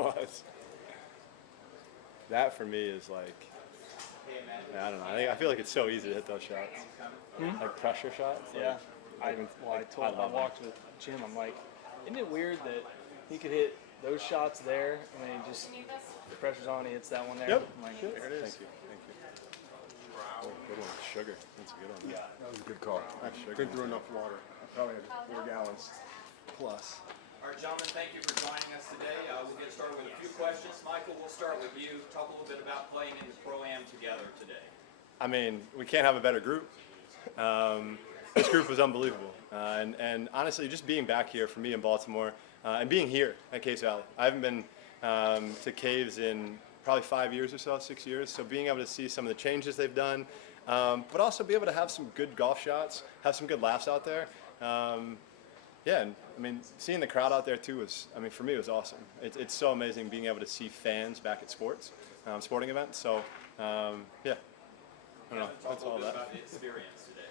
was. That for me is like, I don't know. I feel like it's so easy to hit those shots, like pressure shots. Yeah. Like, I walked with Jim. I'm like, isn't it weird that he could hit those shots there, and then he just the pressure's on, he hits that one there. Yep. I'm like, there it is. Thank you. Oh, good one. Sugar. That's a good one. Yeah, that was a good call. That's sugar. Been through enough water. I probably had 4 gallons plus. All right, gentlemen, thank you for joining us today. We'll get started with a few questions. Michael, we'll start with you. Talk a little bit about playing in the Pro-Am together today. I mean, we can't have a better group. This group was unbelievable. And honestly, just being back here for me in Baltimore and being here at Caves Valley. I haven't been to Caves in probably 5 years or so, 6 years. So being able to see some of the changes they've done, but also be able to have some good golf shots, have some good laughs out there. Yeah, and I mean, seeing the crowd out there too was, I mean, for me it was awesome. It's so amazing being able to see fans back at sporting events. So, yeah, I don't know. That's all that. About the experience today.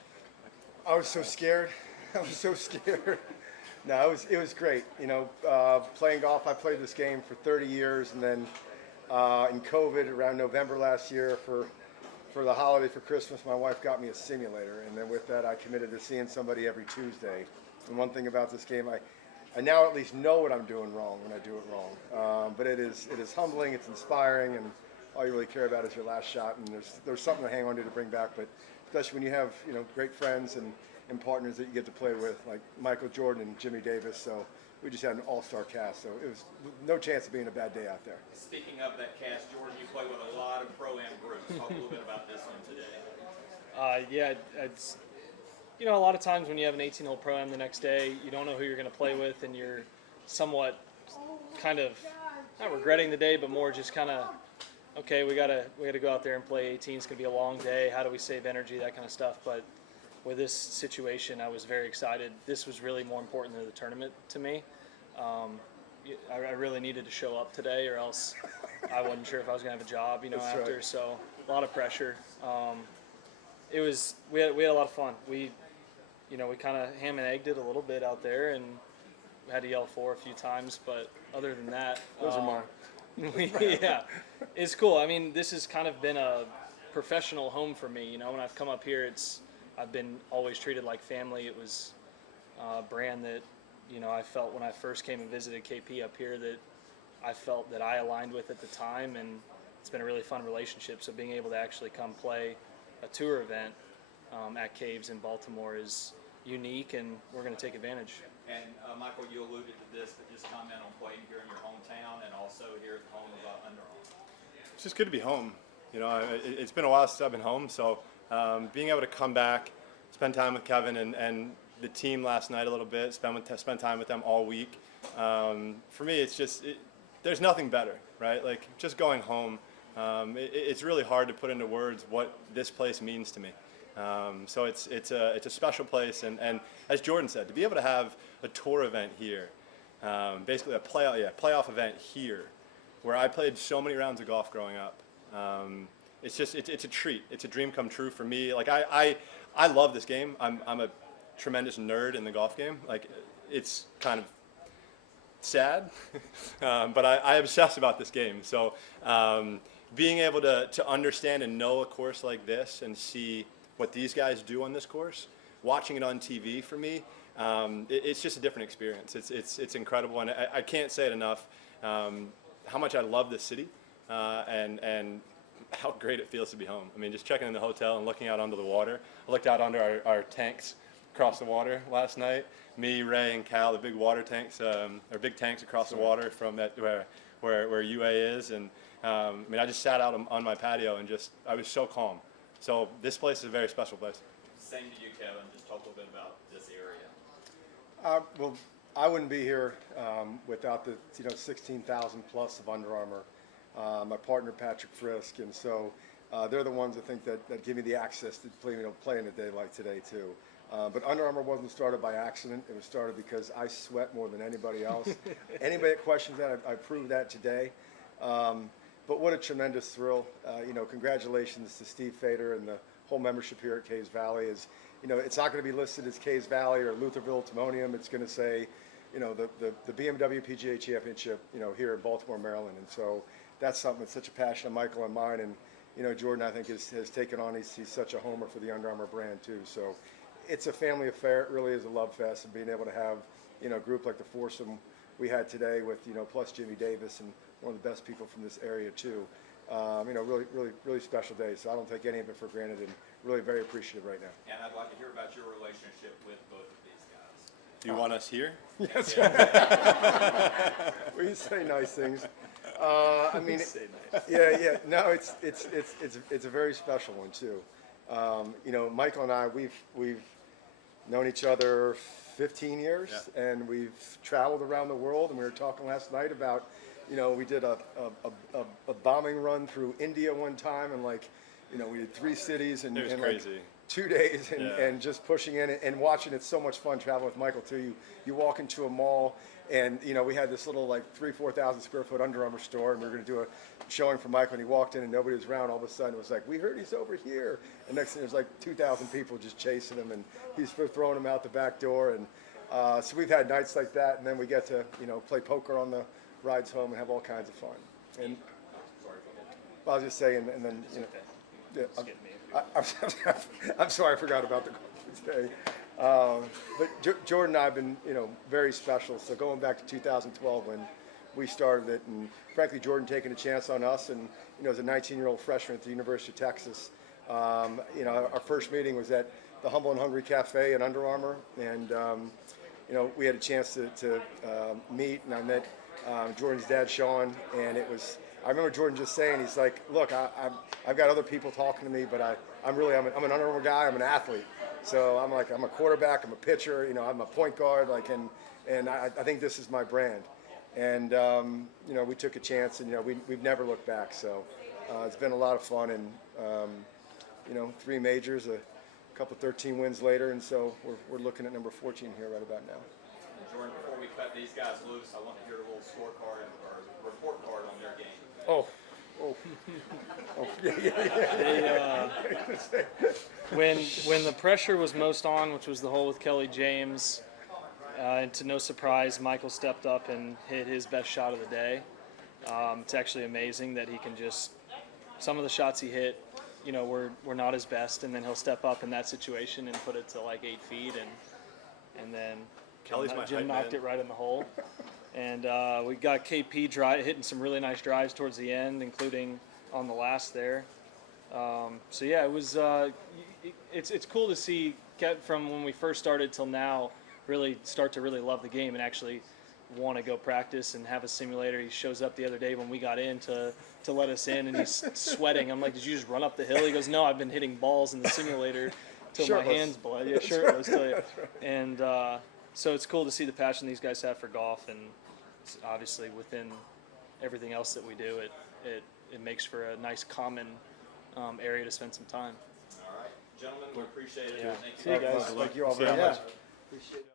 I was so scared. I was so scared. No, it was great. You know, playing golf, I played this game for 30 years, and then in COVID, around November last year, for the holiday, for Christmas, my wife got me a simulator, and then with that, I committed to seeing somebody every Tuesday. And one thing about this game, I now at least know what I'm doing wrong when I do it wrong. But it is humbling, it's inspiring, and all you really care about is your last shot. And there's something to hang on to bring back. But especially when you have great friends and partners that you get to play with, like Michael Jordan and Jimmy Davis. So we just had an all-star cast. So it was no chance of being a bad day out there. Speaking of that cast, Jordan, you play with a lot of Pro-Am groups. Talk a little bit about this one today. Yeah, it's a lot of times when you have an 18-hole Pro-Am the next day, you don't know who you're going to play with, and you're somewhat kind of not regretting the day, but more just kind of, okay, we gotta go out there and play 18. It's going to be a long day. How do we save energy? That kind of stuff. But with this situation, I was very excited. This was really more important than the tournament to me. I really needed to show up today, or else I wasn't sure if I was going to have a job, That's after. right. So a lot of pressure. We had a lot of fun. We kind of ham and egged it a little bit out there, and we had to yell for a few times. But other than that, Those are mine. yeah, it's cool. I mean, this has kind of been a professional home for me. When I've come up here, I've been always treated like family. It was a brand that, I felt when I first came and visited KP up here that I felt that I aligned with at the time, and it's been a really fun relationship. So being able to actually come play a tour event at Caves in Baltimore is unique, and we're going to take advantage. And Michael, you alluded to this, but just comment on playing here in your hometown and also here at the home of Under Armour. It's just good to be home. It's been a while since I've been home, so being able to come back, spend time with Kevin and the team last night a little bit, spend time with them all week. For me, it's just there's nothing better, right? Like just going home. It's really hard to put into words what this place means to me. So it's a special place, and as Jordan said, to be able to have a tour event here, basically a playoff event here, where I played so many rounds of golf growing up. It's a treat. It's a dream come true for me. Like I love this game. I'm a tremendous nerd in the golf game. Like it's kind of sad, but I obsess about this game. So being able to understand and know a course like this and see what these guys do on this course, watching it on TV for me, it's just a different experience. It's incredible, and I can't say it enough how much I love this city and how great it feels to be home. I mean, just checking in the hotel and looking out onto the water. I looked out under our tanks across the water last night. Me, Ray, and Cal, the big water tanks, or big tanks across the water from that where UA is, and I mean, I just sat out on my patio and I was so calm. So this place is a very special place. Same to you, Kevin. Just talk a little bit about this area. Well, I wouldn't be here without the 16,000 plus of Under Armour. My partner Patrick Frisk, and so they're the ones I think that give me the access to play in a day like today too. But Under Armour wasn't started by accident. It was started because I sweat more than anybody else. Anybody that questions that, I proved that today. But what a tremendous thrill. Congratulations to Steve Fader and the whole membership here at Caves Valley. It's not going to be listed as Caves Valley or Lutherville Timonium. It's going to say the BMW PGA Championship, here in Baltimore, Maryland. And so that's something that's such a passion of Michael and mine. And, Jordan, I think, has taken on, he's such a homer for the Under Armour brand, too. So it's a family affair. It really is a love fest. And being able to have, a group like the foursome we had today with, plus Jimmy Davis and one of the best people from this area, too. Really, really, really special day. So I don't take any of it for granted and really very appreciative right now. And I'd like to hear about your relationship with both of these guys. Do you want us here? Yes. We say nice things. Yeah. No, it's a very special one too. Michael and I, we've known each other 15 years, and we've traveled around the world. And we were talking last night about, we did a bombing run through India one time, and we did 3 cities in crazy. 2 days, and just pushing in and watching. It's so much fun traveling with Michael too. You walk into a mall, and we had this little 3,000-4,000 square foot Under Armour store, and we were going to do a showing for Michael, and he walked in and nobody was around. All of a sudden it was like, we heard he's over here, and next thing there's 2,000 people just chasing him, and he's throwing him out the back door. And so we've had nights like that, and then we get to play poker on the rides home and have all kinds of fun. And well, I was just saying, and then I'm sorry, I forgot about the golf today. But Jordan and I have been, very special. So going back to 2012 when we started it, and frankly, Jordan taking a chance on us, and as a 19-year-old freshman at the University of Texas, our first meeting was at the Humble and Hungry Cafe at Under Armour, and we had a chance to meet, and I met Jordan's dad, Sean, and it was. I remember Jordan just saying, he's like, look, I've got other people talking to me, but I'm an Under Armour guy. I'm an athlete. So I'm a quarterback. I'm a pitcher. I'm a point guard. And I think this is my brand. And, we took a chance, and, we've never looked back. So it's been a lot of fun. And, 3 majors, a couple 13 wins later. And so we're looking at number 14 here right about now. Jordan, before we cut these guys loose, I want to hear a little scorecard or report card on their game. When the pressure was most on, which was the hole with Kelly James, and to no surprise, Michael stepped up and hit his best shot of the day. It's actually amazing that he can just, some of the shots he hit, were not his best, and then he'll step up in that situation and put it to 8 feet, and then Jim knocked it right in the hole. And we got KP hitting some really nice drives towards the end, including on the last there. So yeah, it was. It's cool to see from when we first started till now, really start to really love the game and actually want to go practice and have a simulator. He shows up the other day when we got in to let us in, and he's sweating. I'm like, did you just run up the hill? He goes, no, I've been hitting balls in the simulator till my hands bled. Yeah, shirtless. Right. And so it's cool to see the passion these guys have for golf, and it's obviously within everything else that we do, it makes for a nice common area to spend some time. All right, gentlemen, we appreciate it. Yeah. Thank you. See you guys. Thank you all very much. Appreciate it.